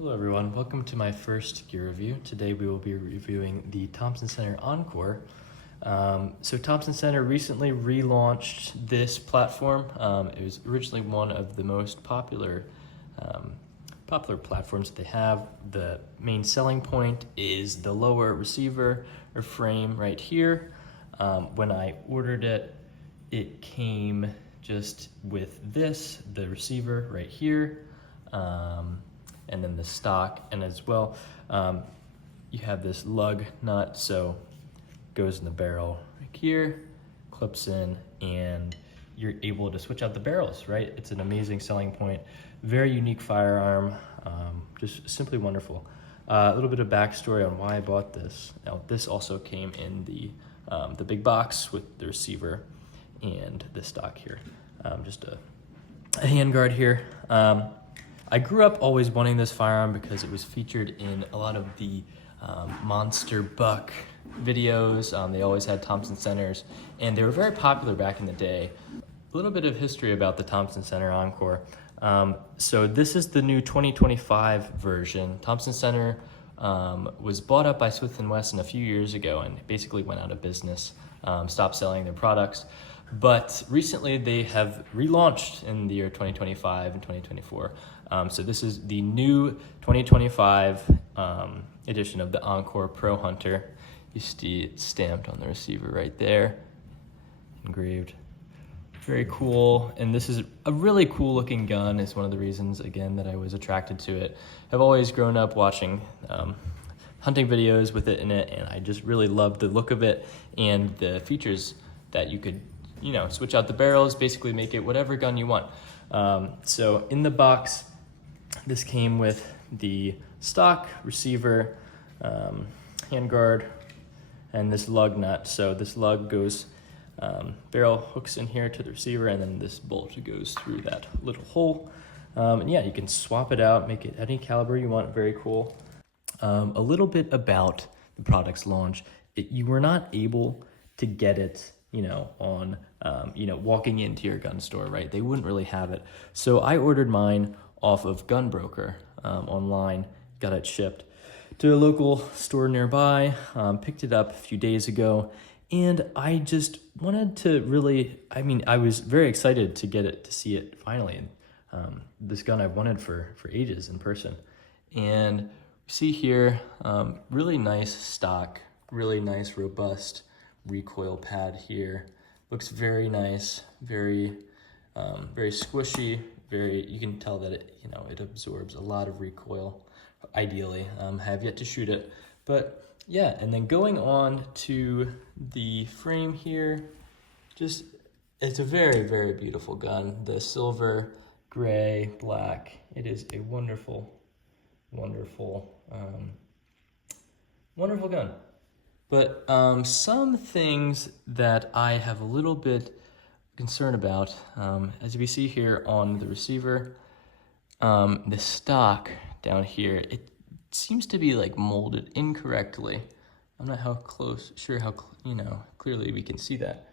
Hello everyone, welcome to my first gear review. Today we will be reviewing the Thompson Center Encore. So Thompson Center recently relaunched this platform. It was originally one of the most popular platforms that they have. The main selling point is the lower receiver or frame right here. When I ordered it, it came just with this, the receiver right here. And then the stock, and as well, you have this lug nut, so goes in the barrel right here, clips in, and you're able to switch out the barrels, right? It's an amazing selling point, very unique firearm, just simply wonderful. A little bit of backstory on why I bought this. Now, this also came in the big box with the receiver and the stock here. Just a handguard here. I grew up always wanting this firearm because it was featured in a lot of the monster buck videos. They always had Thompson Centers, and they were very popular back in the day. A little bit of history about the Thompson Center Encore. So this is the new 2025 version. Thompson Center was bought up by Smith & Wesson a few years ago and basically went out of business, stopped selling their products. But recently they have relaunched in the year 2025 and 2024. So this is the new 2025 edition of the Encore Pro Hunter. You see it stamped on the receiver right there, engraved. Very cool, and this is a really cool looking gun. It's one of the reasons, again, that I was attracted to it. I've always grown up watching hunting videos with it in it, and I just really love the look of it and the features that you could, switch out the barrels, basically make it whatever gun you want. So in the box, this came with the stock, receiver, handguard, and this lug nut. So this lug goes, barrel hooks in here to the receiver, and then this bolt goes through that little hole. And yeah, you can swap it out, make it any caliber you want, very cool. A little bit about the product's launch. You were not able to get it on, walking into your gun store, right? They wouldn't really have it. So I ordered mine off of Gunbroker online, got it shipped to a local store nearby, picked it up a few days ago, and I just wanted to I was very excited to get it, to see it finally. This gun I've wanted for ages in person. And we see here, really nice stock, really nice robust recoil pad here. Looks very nice, very squishy, you can tell that it absorbs a lot of recoil, ideally. Have yet to shoot it, but yeah. And then going on to the frame here, it's a very, very beautiful gun. The silver, gray, black. It is a wonderful, wonderful, wonderful gun. But some things that I have a little bit concern about, as we see here on the receiver, the stock down here, it seems to be molded incorrectly. I'm not sure how clearly we can see that,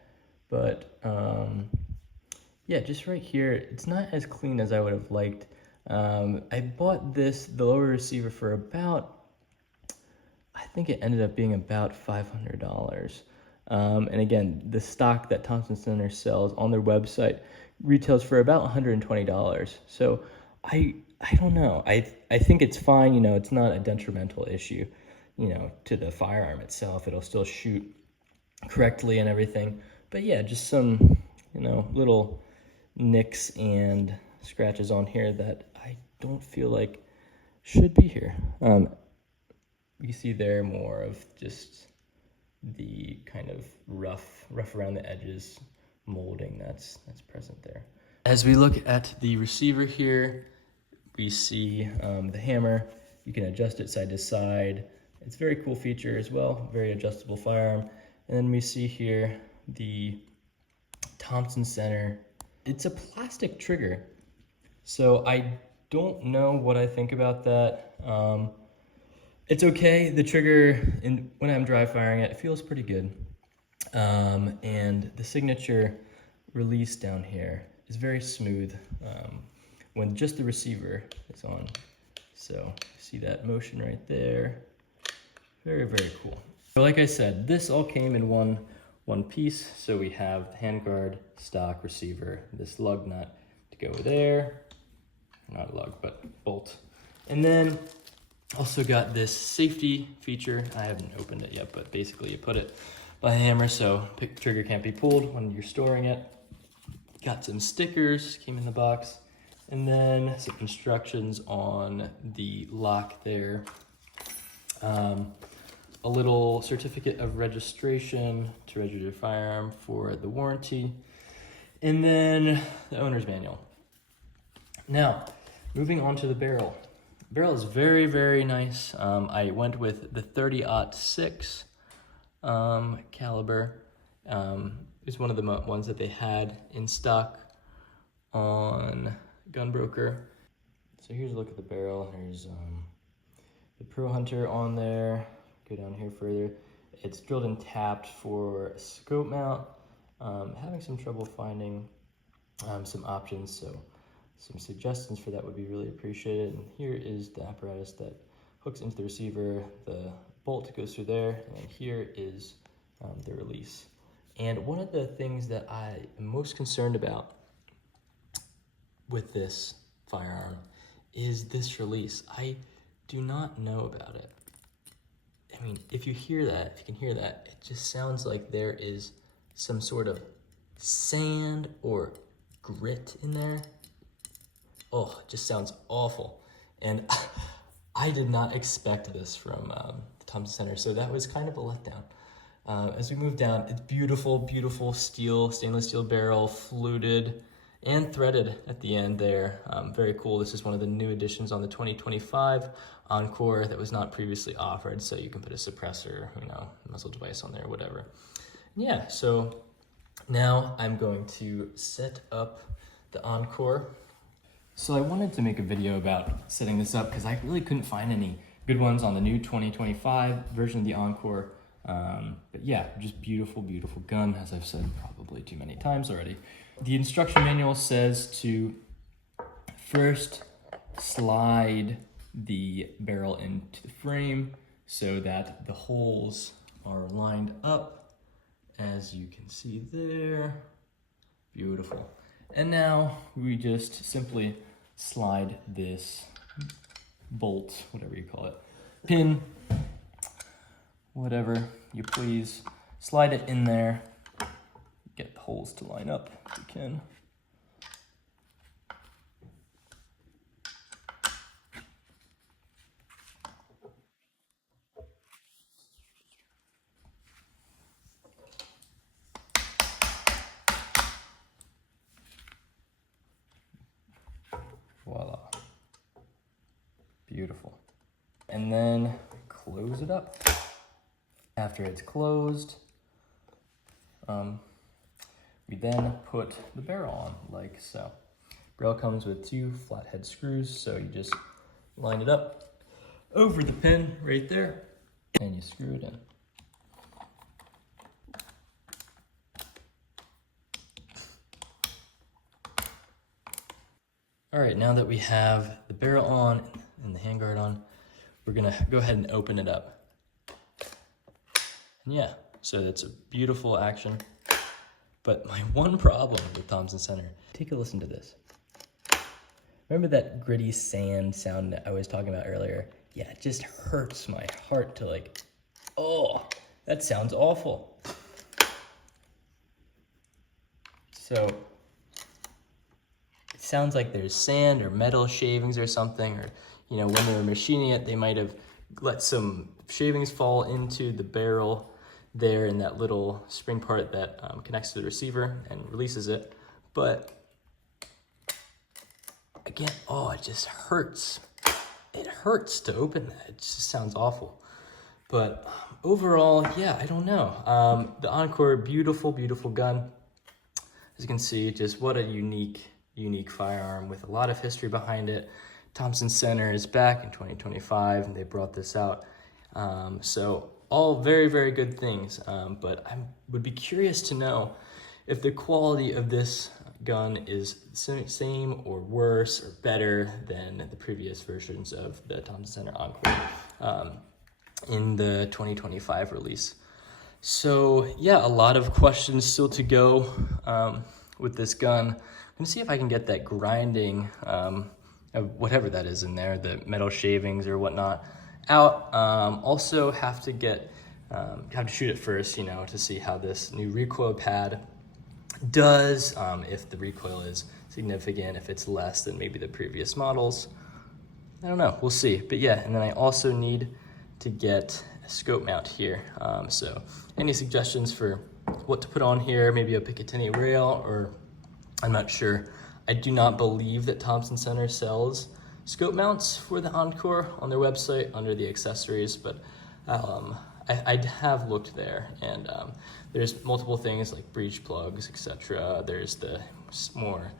but yeah, just right here, it's not as clean as I would have liked. I bought the lower receiver for about, I think it ended up being about $500. And again, the stock that Thompson Center sells on their website retails for about $120. So I don't know. I think it's fine. It's not a detrimental issue, to the firearm itself. It'll still shoot correctly and everything. But yeah, just some, little nicks and scratches on here that I don't feel like should be here. You see there more of just the kind of rough around the edges molding that's present there. As we look at the receiver here, we see the hammer. You can adjust it side to side. It's a very cool feature as well, very adjustable firearm. And then we see here the Thompson Center. It's a plastic trigger, so I don't know what I think about that. It's okay. The trigger, when I'm dry firing it feels pretty good. And the signature release down here is very smooth when just the receiver is on So see that motion right there. Very, very cool. So like I said, this all came in one piece. So we have the handguard, stock, receiver, this lug nut to go there. Not a lug, but bolt. And then also got this safety feature. I haven't opened it yet, but basically you put it by hammer so trigger can't be pulled when you're storing it. Got some stickers, came in the box, and then some instructions on the lock there. A little certificate of registration to register your firearm for the warranty, and then the owner's manual. Now, moving on to the barrel. The barrel is very, very nice. I went with the 30-06 caliber. It's one of the ones that they had in stock on Gunbroker. So here's a look at the barrel. There's the Pro Hunter on there. Go down here further. It's drilled and tapped for a scope mount. Having some trouble finding some options, so some suggestions for that would be really appreciated. And here is the apparatus that hooks into the receiver. The bolt goes through there, and here is the release. And one of the things that I am most concerned about with this firearm is this release. I do not know about it. I mean, if you hear that, if you can hear that, it just sounds like there is some sort of sand or grit in there. Oh, it just sounds awful. And I did not expect this from the Thompson Center, so that was kind of a letdown. As we move down, it's beautiful, beautiful steel, stainless steel barrel, fluted and threaded at the end there. Very cool. This is one of the new additions on the 2025 Encore that was not previously offered, so you can put a suppressor, muzzle device on there, whatever. Yeah, so now I'm going to set up the Encore. So I wanted to make a video about setting this up because I really couldn't find any good ones on the new 2025 version of the Encore. But yeah, just beautiful, beautiful gun, as I've said probably too many times already. The instruction manual says to first slide the barrel into the frame so that the holes are lined up, as you can see there. Beautiful. And now we just simply slide this bolt, whatever you call it, pin, whatever you please, slide it in there, get the holes to line up if you can. Voila. Beautiful. And then close it up. After it's closed, we then put the barrel on like so. Barrel comes with 2 flathead screws, so you just line it up over the pin right there, and you screw it in. All right, now that we have the barrel on and the handguard on, we're gonna go ahead and open it up. And yeah, so that's a beautiful action. But my one problem with Thompson Center, take a listen to this. Remember that gritty sand sound that I was talking about earlier? Yeah, it just hurts my heart to like, oh, that sounds awful. So, it sounds like there's sand or metal shavings or something, or, when they were machining it, they might have let some shavings fall into the barrel there in that little spring part that connects to the receiver and releases it. But again, oh, it just hurts. It hurts to open that. It just sounds awful. But overall, yeah, I don't know. The Encore, beautiful, beautiful gun. As you can see, just what a unique firearm with a lot of history behind it. Thompson Center is back in 2025, and they brought this out. So all very, very good things. But I would be curious to know if the quality of this gun is same or worse or better than the previous versions of the Thompson Center Encore in the 2025 release. So yeah, a lot of questions still to go with this gun. I'm gonna see if I can get that grinding of whatever that is in there, the metal shavings or whatnot, out. Also have to shoot it first, you know, to see how this new recoil pad does, if the recoil is significant, if it's less than maybe the previous models. I don't know, we'll see. But yeah, and then I also need to get a scope mount here. So any suggestions for what to put on here, maybe a Picatinny rail, or I'm not sure. I do not believe that Thompson Center sells scope mounts for the Encore on their website under the accessories, but I have looked there, and there's multiple things like breech plugs, etc. There's the more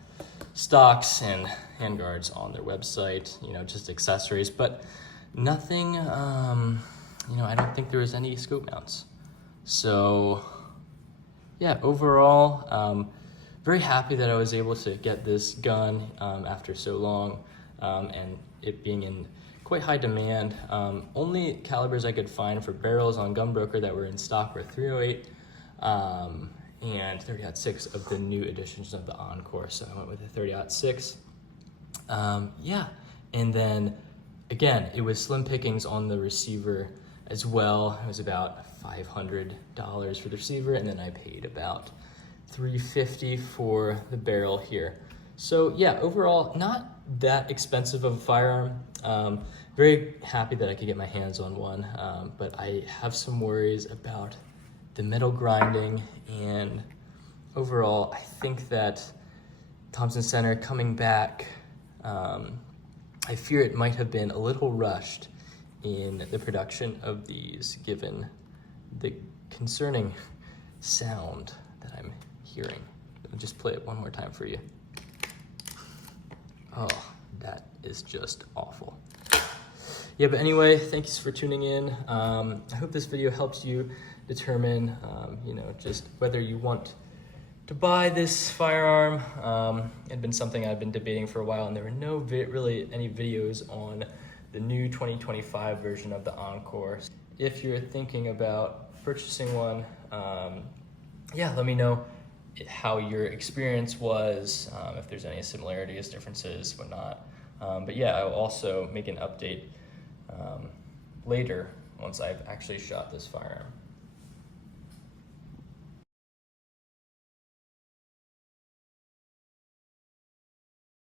stocks and handguards on their website, you know, just accessories, but nothing, you know, I don't think there was any scope mounts. So yeah, overall, very happy that I was able to get this gun after so long, and it being in quite high demand. Only calibers I could find for barrels on Gunbroker that were in stock were .308 and .30-06 of the new editions of the Encore, so I went with the .30-06. Yeah, and then again, it was slim pickings on the receiver as well. It was about $500 for the receiver, and then I paid about $350 for the barrel here. So yeah, overall, not that expensive of a firearm. Very happy that I could get my hands on one, but I have some worries about the metal grinding, and overall, I think that Thompson Center coming back, I fear it might have been a little rushed in the production of these, given the concerning sound that I'm hearing. I'll just play it one more time for you. Oh, that is just awful. Yeah, but anyway, thanks for tuning in. I hope this video helps you determine, you know, just whether you want to buy this firearm. It had been something I've been debating for a while, and there were really any videos on the new 2025 version of the Encore. If you're thinking about purchasing one, yeah, let me know how your experience was, if there's any similarities, differences, whatnot. But yeah, I'll also make an update later once I've actually shot this firearm.